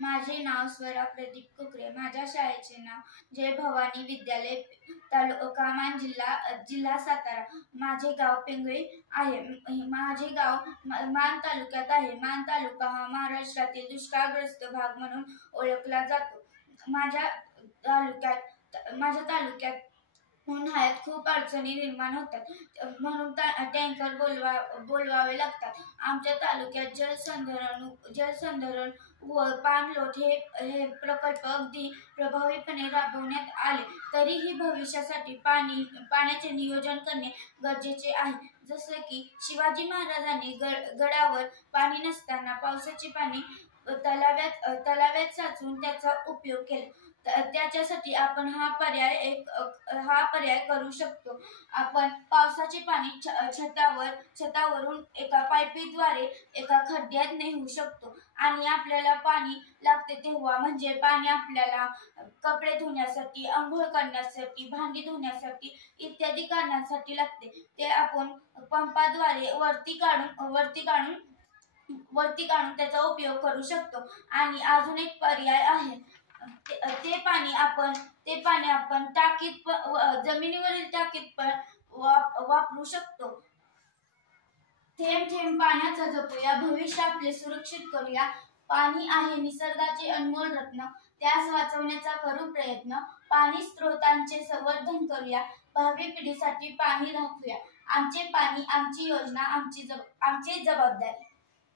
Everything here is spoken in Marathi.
माझे नाव स्वरा प्रदीप कुकरे। माझ्या शाळेचे नाव जय भवानी विद्यालय, तालुका मान, जिल्हा सातारा। माझे गाव पिंगळी आहे। माझे गाव मान तालुक्यात आहे। मान तालुका हा महाराष्ट्रातील दुष्काळग्रस्त भाग म्हणून ओळखला जातो। माझ्या तालुक्यात उन्हाळ्यात खूप अडचणी निर्माण होतात, म्हणून टँकर बोलवावे लागतात। आमच्या तालुक्यात जलसंधारण व पाणलोट हे प्रकल्प अगदी प्रभावीपणे राबवण्यात आले, तरीही भविष्यासाठी पाण्याचे नियोजन करणे गरजेचे आहे। जसे की शिवाजी महाराजांनी गडावर पाणी नसताना पावसाचे पाणी तलाव्यात साचवून त्याचा उपयोग केला। त्याच्यासाठी आपण हा पर्याय करू शकतो। आपण पावसाचे पाणी छतावरून एका पाईपद्वारे एका खड्ड्यात नेऊ शकतो आणि आपल्याला पाणी लागते तेव्हा, म्हणजे पाणी आपल्याला कपडे धुण्यासाठी, अंघोळ करण्यासाठी, भांडी धुण्यासाठी इत्यादी कारणांसाठी लागते। ते आपण पंपाद्वारे वरती काढून त्याचा उपयोग करू शकतो। आणि अजून एक पर्याय आहे, ते पाणी आपण जमिनीवरील टाकीत पण वापरू शकतो। थेंब थेंब पाण्याचा जपूया, भविष्य आपले सुरक्षित करूया। पाणी आहे निसर्गाचे अनमोल रत्न, त्यास वाचवण्याचा करू प्रयत्न। पाणी स्रोतांचे संवर्धन करूया, भावी पिढीसाठी पाणी राखूया। आमचे पाणी, आमची योजना, आमची जबाबदारी।